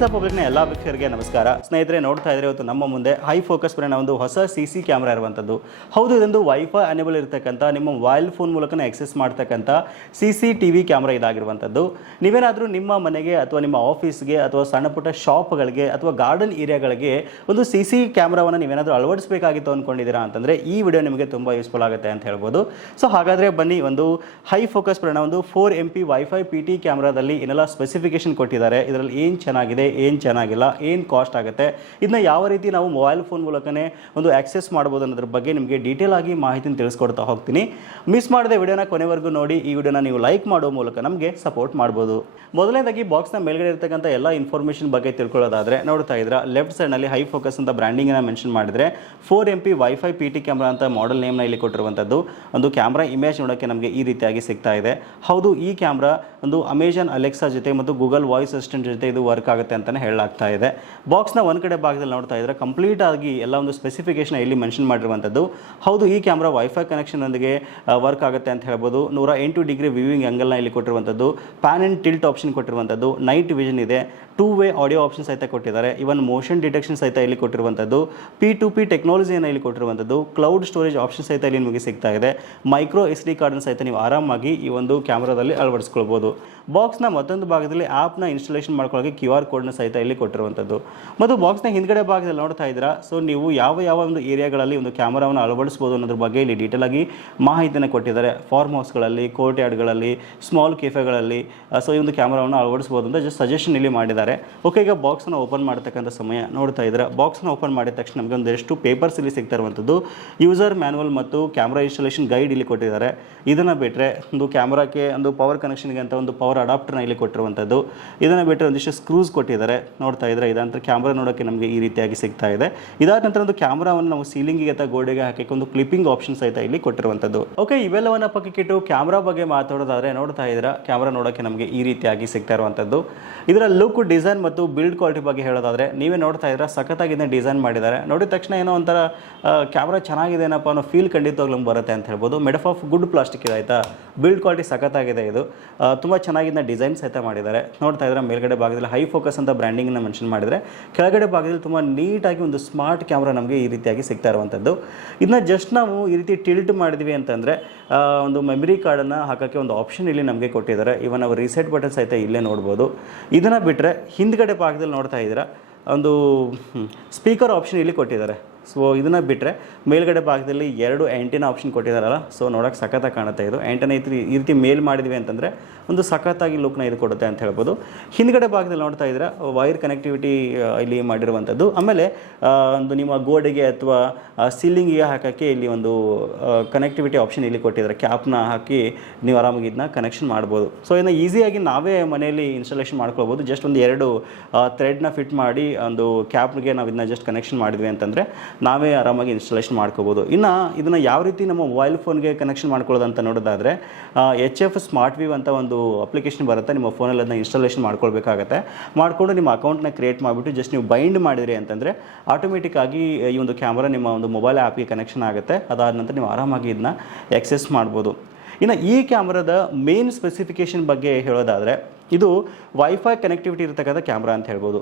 Leads ಪಬ್ಲಿಕ್ನ ಎಲ್ಲ ವೀಕ್ಷಕರಿಗೆ ನಮಸ್ಕಾರ. ಸ್ನೇಹಿತರೆ, ನೋಡ್ತಾ ಇದ್ರೆ ಇವತ್ತು ನಮ್ಮ ಮುಂದೆ ಹೈ ಫೋಕಸ್ ಬರೋಣ ಒಂದು ಹೊಸ ಸಿ ಸಿ ಕ್ಯಾಮ್ರಾ ಇರುವಂಥದ್ದು ಹೌದು, ಇದೊಂದು ವೈಫೈ ಅನೇಬಲ್ ಇರತಕ್ಕಂಥ, ನಿಮ್ಮ ಮೊಬೈಲ್ ಫೋನ್ ಮೂಲಕ ಆಕ್ಸೆಸ್ ಮಾಡ್ತಕ್ಕಂಥ C C T V camera ಇದಾಗಿರುವಂಥದ್ದು ನೀವೇನಾದರೂ ನಿಮ್ಮ ಮನೆಗೆ ಅಥವಾ ನಿಮ್ಮ ಆಫೀಸ್ಗೆ ಅಥವಾ ಸಣ್ಣ ಪುಟ್ಟ ಶಾಪ್ಗಳಿಗೆ ಅಥವಾ ಗಾರ್ಡನ್ ಏರಿಯಾಗಳಿಗೆ ಒಂದು ಸಿ ಸಿ ಕ್ಯಾಮ್ರಾವನ್ನು ನೀವೇನಾದರೂ ಅಳವಡಿಸಬೇಕಾಗಿತ್ತು ಅಂದ್ಕೊಂಡಿದ್ದೀರಾ ಅಂತಂದರೆ ಈ ವಿಡಿಯೋ ನಿಮಗೆ ತುಂಬ ಯೂಸ್ಫುಲ್ ಆಗುತ್ತೆ ಅಂತ ಹೇಳ್ಬೋದು. ಸೊ ಹಾಗಾದರೆ ಬನ್ನಿ, ಒಂದು ಹೈ ಫೋಕಸ್ ಬರೋಣ, ಒಂದು four M P wifi P T ಕ್ಯಾಮ್ರಾದಲ್ಲಿ ಏನೆಲ್ಲ ಸ್ಪೆಸಿಫಿಕೇಶನ್ ಕೊಟ್ಟಿದ್ದಾರೆ. ಇದರಲ್ಲಿ ಏನು ಚೆನ್ನಾಗಿದೆ ಏನು ಚೆನ್ನಾಗಿಲ್ಲ, ಏನು ಕಾಸ್ಟ್ ಆಗುತ್ತೆ ಇದನ್ನ ಯಾವ ರೀತಿ ನಾವು ಮೊಬೈಲ್ ಫೋನ್ ಮೂಲಕನೇ ಒಂದು ಆಕ್ಸೆಸ್ ಮಾಡ್ಬೋದು ಅನ್ನೋದ್ರ ಬಗ್ಗೆ ನಿಮಗೆ ಡೀಟೇಲ್ ಆಗಿ ಮಾಹಿತಿನ ತಿಳಿಸ್ಕೊಡ್ತಾ ಹೋಗ್ತೀನಿ. ಮಿಸ್ ಮಾಡದೆ ವಿಡಿಯೋನ ಕೊನೆವರೆಗೂ ನೋಡಿ, ಈ ವಿಡಿಯೋನ ನೀವು ಲೈಕ್ ಮಾಡೋ ಮೂಲಕ ನಮಗೆ ಸಪೋರ್ಟ್ ಮಾಡ್ಬೋದು. ಮೊದಲನೇದಾಗಿ ಬಾಕ್ಸ್ನ ಮೇಲ್ಗಡೆ ಇರ್ತಕ್ಕಂಥ ಎಲ್ಲ ಇನ್ಫಾರ್ಮೇಷನ್ ಬಗ್ಗೆ ತಿಳ್ಕೊಳ್ಳೋದಾದರೆ, ನೋಡ್ತಾ ಇದ್ರ ಲೆಫ್ಟ್ ಸೈಡ್ನಲ್ಲಿ ಹೈ ಫೋಕಸ್ ಅಂತ ಬ್ರ್ಯಾಂಡಿಂಗ್ನ ಮೆನ್ಷನ್ ಮಾಡಿದ್ರೆ four M P wifi P T camera ಅಂತ ಮಾಡೆಲ್ ನೇಮ್ನ ಇಲ್ಲಿ ಕೊಟ್ಟಿರುವಂಥದ್ದು, ಒಂದು ಕ್ಯಾಮ್ರಾ ಇಮೇಜ್ ನೋಡೋಕ್ಕೆ ನಮಗೆ ಈ ರೀತಿಯಾಗಿ ಸಿಗ್ತಾ ಇದೆ. ಹೌದು, ಈ ಕ್ಯಾಮ್ರಾ ಒಂದು ಅಮೆಜಾನ್ ಅಲೆಕ್ಸಾ ಜೊತೆ ಮತ್ತು ಗೂಗಲ್ ವಾಯ್ಸ್ ಅಸಿಸ್ಟೆಂಟ್ ಜೊತೆ ಇದು ವರ್ಕ್ ಆಗುತ್ತೆ ಅಂತಲೇ ಹೇಳಲಾಗ್ತಾ ಇದೆ. ಬಾಕ್ಸ್ನ ಒಂದು ಕಡೆ ಭಾಗದಲ್ಲಿ ನೋಡ್ತಾ ಇದ್ರೆ ಕಂಪ್ಲೀಟ್ ಆಗಿ ಎಲ್ಲ ಒಂದು ಸ್ಪೆಸಿಫಿಕೇಶನ್ ಇಲ್ಲಿ ಮೆನ್ಷನ್ ಮಾಡಿರುವಂಥದ್ದು ಹೌದು, ಈ ಕ್ಯಾಮ್ರಾ ವೈಫೈ ಕನೆಕ್ಷನ್ನೊಂದಿಗೆ ವರ್ಕ್ ಆಗುತ್ತೆ ಅಂತ ಹೇಳ್ಬೋದು. ನೂರ ಎಂಟು ಡಿಗ್ರಿ ವ್ಯೂವಿಂಗ್ ಆ್ಯಂಗಲ್ನ ಇಲ್ಲಿ ಕೊಟ್ಟಿರುವಂಥದ್ದು ಪ್ಯಾನ್ ಆ್ಯಂಡ್ ಟಿಲ್ಟ್ ಆಪ್ಷನ್ ಕೊಟ್ಟಿರುವಂಥದ್ದು ನೈಟ್ ವಿಷನ್ ಇದೆ. ಟೂ ವೇ ಆಡಿಯೋ ಆಪ್ಷನ್ ಸಹಿತ ಕೊಟ್ಟಿದ್ದಾರೆ. ಇವನ್ ಮೋಷನ್ ಡಿಟೆಕ್ಷನ್ ಸಹಿತ ಇಲ್ಲಿ ಕೊಟ್ಟಿರುವಂಥದ್ದು ಪಿ ಟು ಪಿ ಟೆಕ್ನಾಲಜಿಯನ್ನು ಇಲ್ಲಿ ಕೊಟ್ಟಿರುವಂಥದ್ದು ಕ್ಲೌಡ್ ಸ್ಟೋರೇಜ್ ಆಪ್ಷನ್ ಸಹಿತ ಇಲ್ಲಿ ನಿಮಗೆ ಸಿಗ್ತಾ ಇದೆ. ಮೈಕ್ರೋ ಎಸ್ ಡಿ ಕಾರ್ಡನ್ನು ಸಹಿತ ನೀವು ಆರಾಮಾಗಿ ಈ ಒಂದು ಕ್ಯಾಮ್ರಾದಲ್ಲಿ ಅಳವಡಿಸ್ಕೊಳ್ಬೋದು. ಬಾಕ್ಸ್ನ ಮತ್ತೊಂದು ಭಾಗದಲ್ಲಿ ಆ್ಯಪ್ನ ಇನ್ಸ್ಟಾಲೇಷನ್ ಮಾಡ್ಕೊಳ್ಳೋಕೆ ಕ್ಯೂ ಆರ್ ಕೋಡ್ನ ಸಹಿತ ಇಲ್ಲಿ ಕೊಟ್ಟಿರುವಂಥದ್ದು. ಮತ್ತು ಬಾಕ್ಸ್ನ ಹಿಂದ್ಗಡೆ ಭಾಗದಲ್ಲಿ ನೋಡ್ತಾ ಇದ್ದೀರಾ, ಸೊ ನೀವು ಯಾವ ಯಾವ ಒಂದು ಏರಿಯಾಗಳಲ್ಲಿ ಒಂದು ಕ್ಯಾಮರಾವನ್ನು ಅಳವಡಿಸ್ಬೋದು ಅನ್ನೋದ್ರ ಬಗ್ಗೆ ಇಲ್ಲಿ ಡೀಟೇಲ್ ಆಗಿ ಮಾಹಿತಿಯನ್ನು ಕೊಟ್ಟಿದ್ದಾರೆ. ಫಾರ್ಮ್ ಹೌಸ್ಗಳಲ್ಲಿ ಕೋರ್ಟ್ ಯಾರ್ಡ್ಗಳಲ್ಲಿ ಸ್ಮಾಲ್ ಕೆಫೆಗಳಲ್ಲಿ ಸೊ ಈ ಒಂದು ಕ್ಯಾಮರಾವನ್ನು ಅಳವಡಿಸ್ಬೋದು ಅಂತ ಜಸ್ಟ್ ಸಜೆಷನ್ ಇಲ್ಲಿ ಮಾಡಿದ್ದಾರೆ. ಓಕೆ ಈಗ ಬಾಕ್ಸನ್ನು ಓಪನ್ ಮಾಡ್ತಕ್ಕಂಥ ಸಮಯ ನೋಡ್ತಾ ಇದ್ರೆ ಬಾಕ್ಸ್ನ ಓಪನ್ ಮಾಡಿದ ತಕ್ಷಣ ನಮಗೆ ಒಂದಷ್ಟು ಪೇಪರ್ಸ್ ಇಲ್ಲಿ ಸಿಗ್ತಾ ಇರುವಂಥದ್ದು. ಯೂಸರ್ ಮ್ಯಾನುವಲ್ ಮತ್ತು ಕ್ಯಾಮ್ರಾ ಇನ್ಸ್ಟಾಲೇಷನ್ ಗೈಡ್ ಇಲ್ಲಿ ಕೊಟ್ಟಿದ್ದಾರೆ. ಇದನ್ನು ಬಿಟ್ಟರೆ ಒಂದು ಕ್ಯಾಮ್ರಾಕ್ಕೆ ಒಂದು ಪವರ್ ಕನೆಕ್ಷನ್ಗೆ ಅಂತ ಒಂದು ಪವರ್ ಅಡಾಪ್ಟರ್ನ ಇಲ್ಲಿ ಕೊಟ್ಟಿರುವಂಥದ್ದು. ಇದನ್ನು ಬಿಟ್ಟರೆ ಒಂದಿಷ್ಟು ಸ್ಕ್ರೂಸ್ ಕೊಟ್ಟಿದ್ದಾರೆ. ನೋಡ್ತಾ ಇದ್ರೆ ಇದಂತ ಕ್ಯಾಮ್ರಾ ನೋಡೋಕ್ಕೆ ನಮಗೆ ಈ ರೀತಿಯಾಗಿ ಸಿಗ್ತಾ ಇದೆ. ಇದಾದ ನಂತರ ಒಂದು ಕ್ಯಾಮ್ರಾವನ್ನು ನಾವು ಸೀಲಿಂಗಿಗೆ ಅಥವಾ ಗೋಡೆಗೆ ಹಾಕಕ್ಕೆ ಒಂದು ಕ್ಲಿಪ್ಪಿಂಗ್ ಆಪ್ಷನ್ ಸಹಿತ ಇಲ್ಲಿ ಕೊಟ್ಟಿರುವಂಥದ್ದು. ಓಕೆ ಇವೆಲ್ಲವನ್ನ ಪಕ್ಕಕ್ಕಿಟ್ಟು ಕ್ಯಾಮ್ರಾ ಬಗ್ಗೆ ಮಾತಾಡೋದಾದ್ರೆ ನೋಡ್ತಾ ಇದ್ದೀರಾ ಕ್ಯಾಮ್ರಾ ನೋಡೋಕ್ಕೆ ನಮಗೆ ಈ ರೀತಿಯಾಗಿ ಸಿಗ್ತಾ ಇರುವಂಥದ್ದು. ಇದರ ಲುಕ್ ಡಿಸೈನ್ ಮತ್ತು ಬಿಲ್ಡ್ ಕ್ವಾಲಿಟಿ ಬಗ್ಗೆ ಹೇಳೋದಾದ್ರೆ ನೀವೇ ನೋಡ್ತಾ ಇದ್ದೀರಾ ಸಖತ್ತಾಗಿ ಇದನ್ನ ಡಿಸೈನ್ ಮಾಡಿದ್ದಾರೆ. ನೋಡಿದ ತಕ್ಷಣ ಏನೋ ಒಂಥರ ಕ್ಯಾಮ್ರಾ ಚೆನ್ನಾಗಿದೆ ಏನಪ್ಪ ಅನ್ನೋ ಫೀಲ್ ಖಂಡಿತವಾಗ್ಲೂ ಬರುತ್ತೆ ಅಂತ ಹೇಳ್ಬೋದು. ಮೆಡಫ್ ಆಫ್ ಗುಡ್ ಪ್ಲಾಸ್ಟಿಕ್ ಇದೆ, ಆಯ್ತಾ? ಬಿಲ್ಡ್ ಕ್ವಾಲಿಟಿ ಸಖತ್ತಾಗಿದೆ ಇದು. ತುಂಬ ಚೆನ್ನಾಗಿದ್ದ ಡಿಸೈನ್ ಸಹಿತ ಮಾಡಿದ್ದಾರೆ. ನೋಡ್ತಾ ಇದ್ದಾರೆ ಮೇಲ್ಗಡೆ ಭಾಗದಲ್ಲಿ ಹೈ ಫೋಕಸ್ ಅಂತ ಬ್ರ್ಯಾಂಡಿಂಗ್ನ ಮೆನ್ಷನ್ ಮಾಡಿದರೆ, ಕೆಳಗಡೆ ಭಾಗದಲ್ಲಿ ತುಂಬ ನೀಟಾಗಿ ಒಂದು ಸ್ಮಾರ್ಟ್ ಕ್ಯಾಮ್ರಾ ನಮಗೆ ಈ ರೀತಿಯಾಗಿ ಸಿಗ್ತಾ ಇರುವಂಥದ್ದು ಇದನ್ನ ಜಸ್ಟ್ ನಾವು ಈ ರೀತಿ ಟಿಲ್ಟ್ ಮಾಡಿದ್ವಿ ಅಂತಂದರೆ ಒಂದು ಮೆಮರಿ ಕಾರ್ಡನ್ನು ಹಾಕೋಕ್ಕೆ ಒಂದು ಆಪ್ಷನ್ ಇಲ್ಲಿ ನಮಗೆ ಕೊಟ್ಟಿದ್ದಾರೆ. ಇವನ್ ನಾವು ರೀಸೆಟ್ ಬಟನ್ ಸಹಿತ ಇಲ್ಲೇ ನೋಡ್ಬೋದು. ಇದನ್ನು ಬಿಟ್ಟರೆ ಹಿಂದ್ಗಡೆ ಭಾಗದಲ್ಲಿ ನೋಡ್ತಾ ಇದ್ದೀರಾ ಒಂದು ಸ್ಪೀಕರ್ ಆಪ್ಷನ್ ಇಲ್ಲಿ ಕೊಟ್ಟಿದ್ದಾರೆ. ಸೊ ಇದನ್ನು ಬಿಟ್ಟರೆ ಮೇಲ್ಗಡೆ ಭಾಗದಲ್ಲಿ ಎರಡು ಆ್ಯಂಟಿನ ಆಪ್ಷನ್ ಕೊಟ್ಟಿದ್ದಾರಲ್ಲ ಸೊ ನೋಡೋಕೆ ಸಖತ್ತಾಗಿ ಕಾಣುತ್ತೆ ಇದು. ಆ್ಯಂಟನ ಈ ಈ ರೀತಿ ಮೇಲ್ ಮಾಡಿದ್ವಿ ಅಂತಂದರೆ ಒಂದು ಸಖತ್ತಾಗಿ ಲುಕ್ನ ಇದು ಕೊಡುತ್ತೆ ಅಂತ ಹೇಳ್ಬೋದು. ಹಿಂದ್ಗಡೆ ಭಾಗದಲ್ಲಿ ನೋಡ್ತಾ ಇದ್ರೆ ವೈರ್ ಕನೆಕ್ಟಿವಿಟಿ ಇಲ್ಲಿ ಮಾಡಿರುವಂಥದ್ದು ಆಮೇಲೆ ಒಂದು ನಿಮ್ಮ ಗೋಡೆಗೆ ಅಥವಾ ಸೀಲಿಂಗಿಗೆ ಹಾಕೋಕ್ಕೆ ಇಲ್ಲಿ ಒಂದು ಕನೆಕ್ಟಿವಿಟಿ ಆಪ್ಷನ್ ಇಲ್ಲಿ ಕೊಟ್ಟಿದ್ದಾರೆ ಕ್ಯಾಪ್ನ ಹಾಕಿ ನೀವು ಆರಾಮಾಗಿ ಇದನ್ನ ಕನೆಕ್ಷನ್ ಮಾಡ್ಬೋದು. ಸೊ ಇದನ್ನ ಈಸಿಯಾಗಿ ನಾವೇ ಮನೆಯಲ್ಲಿ ಇನ್ಸ್ಟಾಲೇಷನ್ ಮಾಡ್ಕೊಳ್ಬೋದು. ಜಸ್ಟ್ ಒಂದು ಎರಡು ಥ್ರೆಡ್ನ ಫಿಟ್ ಮಾಡಿ, ಒಂದು ಕ್ಯಾಪ್ಗೆ ನಾವು ಇದನ್ನ ಜಸ್ಟ್ ಕನೆಕ್ಷನ್ ಮಾಡಿದ್ವಿ ಅಂತಂದರೆ ನಾವೇ ಆರಾಮಾಗಿ ಇನ್ಸ್ಟಾಲೇಷನ್ ಮಾಡ್ಕೋಬೋದು. ಇನ್ನು ಇದನ್ನು ಯಾವ ರೀತಿ ನಮ್ಮ ಮೊಬೈಲ್ ಫೋನ್ಗೆ ಕನೆಕ್ಷನ್ ಮಾಡ್ಕೊಳ್ಳೋದು ಅಂತ ನೋಡೋದಾದರೆ ಎಚ್ ಎಫ್ ಸ್ಮಾರ್ಟ್ ವ್ಯೂ ಅಂತ ಒಂದು ಅಪ್ಲಿಕೇಶನ್ ಬರುತ್ತೆ. ನಿಮ್ಮ ಫೋನಲ್ಲಿ ಅದನ್ನ ಇನ್ಸ್ಟಾಲೇಷನ್ ಮಾಡ್ಕೊಳ್ಬೇಕಾಗತ್ತೆ. ಮಾಡಿಕೊಂಡು ನಿಮ್ಮ ಅಕೌಂಟ್ನ ಕ್ರಿಯೇಟ್ ಮಾಡಿಬಿಟ್ಟು ಜಸ್ಟ್ ನೀವು ಬೈಂಡ್ ಮಾಡಿದ್ರಿ ಅಂತಂದರೆ ಆಟೋಮೆಟಿಕ್ ಆಗಿ ಈ ಒಂದು ಕ್ಯಾಮ್ರಾ ನಿಮ್ಮ ಒಂದು ಮೊಬೈಲ್ ಆ್ಯಪ್ಗೆ ಕನೆಕ್ಷನ್ ಆಗುತ್ತೆ. ಅದಾದ ನಂತರ ನೀವು ಆರಾಮಾಗಿ ಇದನ್ನ ಎಕ್ಸೆಸ್ ಮಾಡ್ಬೋದು. ಇನ್ನು ಈ ಕ್ಯಾಮ್ರಾದ ಮೇನ್ ಸ್ಪೆಸಿಫಿಕೇಷನ್ ಬಗ್ಗೆ ಹೇಳೋದಾದರೆ, ಇದು ವೈಫೈ ಕನೆಕ್ಟಿವಿಟಿ ಇರತಕ್ಕಂಥ ಕ್ಯಾಮ್ರಾ ಅಂತ ಹೇಳ್ಬೋದು.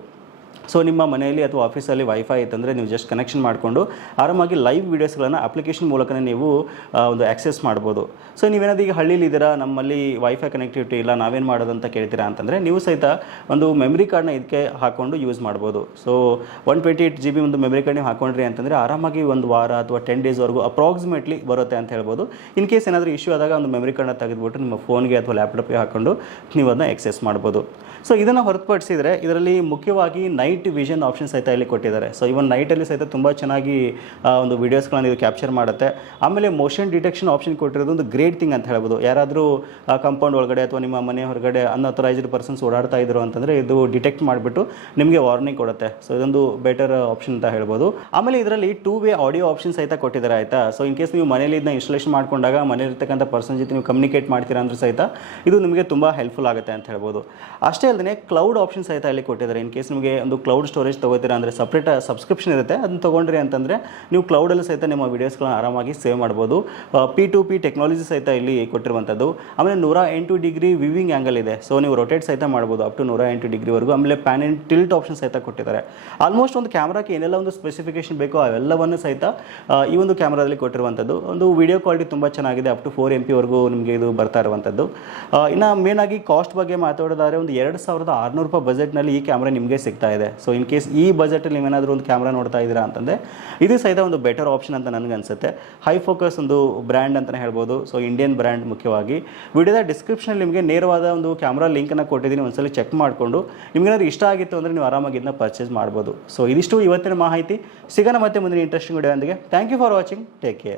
ಸೊ ನಿಮ್ಮ ಮನೆಯಲ್ಲಿ ಅಥವಾ ಆಫೀಸಲ್ಲಿ ವೈಫೈ ಇತ್ತಂದರೆ ನೀವು ಜಸ್ಟ್ ಕನೆಕ್ಷನ್ ಮಾಡಿಕೊಂಡು ಆರಾಮಾಗಿ ಲೈವ್ ವೀಡಿಯೋಸ್ಗಳನ್ನು ಅಪ್ಲಿಕೇಶನ್ ಮೂಲಕನೇ ನೀವು ಒಂದು ಆಕ್ಸೆಸ್ ಮಾಡ್ಬೋದು. ಸೊ ನೀವೇನಾದ್ರು ಈಗ ಹಳ್ಳಿಲಿದ್ದೀರಾ ನಮ್ಮಲ್ಲಿ ವೈಫೈ ಕನೆಕ್ಟಿವಿಟಿ ಇಲ್ಲ, ನಾವೇನು ಮಾಡೋದು ಅಂತ ಕೇಳ್ತೀರಾ ಅಂತಂದರೆ ನೀವು ಸಹಿತ ಒಂದು ಮೆಮರಿ ಕಾರ್ಡ್ನ ಇದಕ್ಕೆ ಹಾಕ್ಕೊಂಡು ಯೂಸ್ ಮಾಡ್ಬೋದು. So one twenty eight G B ಒಂದು ಮೆಮರಿ ಕಾರ್ಡ್ ನೀವು ಹಾಕೊಂಡ್ರಿ ಅಂತಂದರೆ ಆರಾಮಾಗಿ ಒಂದು ವಾರ ಅಥವಾ ಟೆನ್ ಡೇಸ್ವರೆಗೂ ಅಪ್ರಾಕ್ಸಿಮೇಟ್ಲಿ ಬರುತ್ತೆ ಅಂತ ಹೇಳ್ಬೋದು. ಇನ್ ಕೇಸ್ ಏನಾದರೂ ಇಶ್ಯೂ ಆದಾಗ ಒಂದು ಮೆಮರಿ ಕಾರ್ಡ್ನ ತೆಗೆದುಬಿಟ್ಟು ನಿಮ್ಮ ಫೋನ್ಗೆ ಅಥವಾ ಲ್ಯಾಪ್ಟಾಪ್ಗೆ ಹಾಕೊಂಡು ನೀವು ಅದನ್ನ ಎಕ್ಸೆಸ್ ಮಾಡ್ಬೋದು. ಸೊ ಇದನ್ನು ಹೊರತುಪಡಿಸಿದರೆ ಇದರಲ್ಲಿ ಮುಖ್ಯವಾಗಿ ನೈಟ್ ವಿಷನ್ ಆಪ್ಷನ್ ಸಹಿತ ಇಲ್ಲಿ ಕೊಟ್ಟಿದ್ದಾರೆ. ಸೊ ಇವನ್ ನೈಟಲ್ಲಿ ಸಹಿತ ತುಂಬ ಚೆನ್ನಾಗಿ ಒಂದು ವೀಡಿಯೋಸ್ಗಳನ್ನು ಇದು ಕ್ಯಾಪ್ಚರ್ ಮಾಡುತ್ತೆ. ಆಮೇಲೆ ಮೋಷನ್ ಡಿಟೆಕ್ಷನ್ ಆಪ್ಷನ್ ಕೊಟ್ಟಿರೋದು ಒಂದು ಗ್ರೇಟ್ ಥಿಂಗ್ ಅಂತ ಹೇಳ್ಬೋದು. ಯಾರಾದರೂ ಕಂಪೌಂಡ್ ಒಳಗಡೆ ಅಥವಾ ನಿಮ್ಮ ಮನೆ ಹೊರಗಡೆ ಅನ್ಅಥರೈಸ್ಡ್ ಪರ್ಸನ್ಸ್ ಓಡಾಡ್ತಾ ಇದ್ರು ಅಂತಂದರೆ ಇದು ಡಿಟೆಕ್ಟ್ ಮಾಡಿಬಿಟ್ಟು ನಿಮಗೆ ವಾರ್ನಿಂಗ್ ಕೊಡುತ್ತೆ. ಸೊ ಇದೊಂದು ಬೆಟರ್ ಆಪ್ಷನ್ ಅಂತ ಹೇಳ್ಬೋದು. ಆಮೇಲೆ ಇದರಲ್ಲಿ ಟೂ ವೇ ಆಡಿಯೋ ಆಪ್ಷನ್ ಸಹಿತ ಕೊಟ್ಟಿದ್ದಾರೆ ಆಯಿತಾ? ಸೊ ಇನ್ ಕೇಸ್ ನೀವು ಮನೇಲಿ ಇದನ್ನ ಇನ್ಸ್ಟಾಲೇಷನ್ ಮಾಡ್ಕೊಂಡಾಗ ಮನೇಲಿರ್ತಕ್ಕಂಥ ಪರ್ಸನ್ ಜೊತೆ ನೀವು ಕಮ್ಯುನಿಕೇಟ್ ಮಾಡ್ತೀರಾ ಅಂದ್ರೆ ಸಹಿತ ಇದು ನಿಮಗೆ ತುಂಬ ಹೆಲ್ಪ್ಫುಲ್ ಆಗುತ್ತೆ ಅಂತ ಹೇಳ್ಬೋದು. ಅಷ್ಟೇ ಅಲ್ಲದೆ ಕ್ಲೌಡ್ ಆಪ್ಷನ್ ಸಹಿತ ಇಲ್ಲಿ ಕೊಟ್ಟಿದ್ದಾರೆ. ಇನ್ ಕೇಸ್ ನಿಮಗೆ ಒಂದು ಕ್ಲೌಡ್ ಸ್ಟೋರೇಜ್ ತೊಗೋತೀರಾ ಅಂದರೆ ಸಪ್ರೇಟ್ ಸಬ್ಸ್ಕ್ರಿಪ್ಷನ್ ಇರುತ್ತೆ. ಅದನ್ನ ತೊಗೊಂಡ್ರಿ ಅಂತಂದರೆ ನೀವು ಕ್ಲೌಡಲ್ಲಿ ಸಹಿತ ನಿಮ್ಮ ವೀಡಿಯೋಸ್ಗಳನ್ನ ಆರಾಮಾಗಿ ಸೇವ್ ಮಾಡ್ಬೋದು. ಪಿ ಟು ಪಿ ಟೆಕ್ನಾಲಜಿ ಸಹಿತ ಇಲ್ಲಿ ಕೊಟ್ಟಿರುವಂಥದ್ದು. ಆಮೇಲೆ ನೂರ ಎಂಟು ಡಿಗ್ರಿ ವಿವಿಂಗ್ ಆ್ಯಂಗಲ್ ಇದೆ. ಸೊ ನೀವು ರೊಟೇಟ್ ಸಹಿತ ಮಾಡ್ಬೋದು ಅಪ್ ಟು ನೂರ ಎಂಟು ಡಿಗ್ರಿವರೆಗೂ ಆಮೇಲೆ ಪ್ಯಾನ್ ಆ್ಯಂಡ್ ಟಿಲ್ಟ್ ಆಪ್ಷನ್ ಸಹಿತ ಕೊಟ್ಟಿದ್ದಾರೆ. ಆಲ್ಮೋಸ್ಟ್ ಒಂದು ಕ್ಯಾಮ್ರಾಕ್ಕೆ ಏನೆಲ್ಲ ಒಂದು ಸ್ಪೆಸಿಫಿಕೇಶನ್ ಬೇಕೋ ಅವೆಲ್ಲವನ್ನು ಸಹಿತ ಈ ಒಂದು ಕ್ಯಾಮ್ರಾದಲ್ಲಿ ಕೊಟ್ಟಿರುವಂಥದ್ದು. ಒಂದು ವಿಡಿಯೋ ಕ್ವಾಲಿಟಿ ತುಂಬ ಚೆನ್ನಾಗಿದೆ. ಅಪ್ ಟು ಫೋರ್ ಎಂ ಪಿವರೆಗೂ ನಿಮಗೆ ಇದು ಬರ್ತಾ ಇರುವಂಥದ್ದು. ಇನ್ನು ಮೇನಾಗಿ ಕಾಸ್ಟ್ ಬಗ್ಗೆ ಮಾತಾಡೋದಾದ್ರೆ ಒಂದು ಎರಡು ಸಾವಿರದ ಆರುನೂರು ರೂಪಾಯಿ ಬಜೆಟ್ನಲ್ಲಿ ಈ ಕ್ಯಾಮ್ರಾ ನಿಮಗೆ ಸಿಗ್ತಾ ಇದೆ. ಸೊ ಇನ್ ಕೇಸ್ ಈ ಬಜೆಟಲ್ಲಿ ನೀವೇನಾದರೂ ಒಂದು ಕ್ಯಾಮ್ರಾ ನೋಡ್ತಾ ಇದ್ದೀರಾ ಅಂತಂದರೆ, ಇದು ಸಹಿತ ಒಂದು ಬೆಟರ್ ಆಪ್ಷನ್ ಅಂತ ನನಗೆ ಅನ್ಸುತ್ತೆ. ಹೈ ಫೋಕಸ್ ಒಂದು ಬ್ರ್ಯಾಂಡ್ ಅಂತಲೇ ಹೇಳ್ಬೋದು. ಸೊ ಇಂಡಿಯನ್ ಬ್ರ್ಯಾಂಡ್ ಮುಖ್ಯವಾಗಿ. ವಿಡಿಯೋದ ಡಿಸ್ಕ್ರಿಪ್ಷನಲ್ಲಿ ನಿಮಗೆ ನೇರವಾದ ಒಂದು ಕ್ಯಾಮ್ರಾ ಲಿಂಕನ್ನು ಕೊಟ್ಟಿದ್ದೀನಿ. ಒಂದ್ಸಲ ಚೆಕ್ ಮಾಡಿಕೊಂಡು ನಿಮಗೇನಾದ್ರು ಇಷ್ಟ ಆಗಿತ್ತು ಅಂದರೆ ನೀವು ಆರಾಮಾಗಿ ಇದನ್ನ ಪರ್ಚೇಸ್ ಮಾಡ್ಬೋದು. ಸೊ ಇದಿಷ್ಟು ಇವತ್ತಿನ ಮಾಹಿತಿ. ಸಿಗೋಣ ಮತ್ತೆ ಮುಂದಿನ interesting video ಅಂದಿಗೆ thank you for watching take care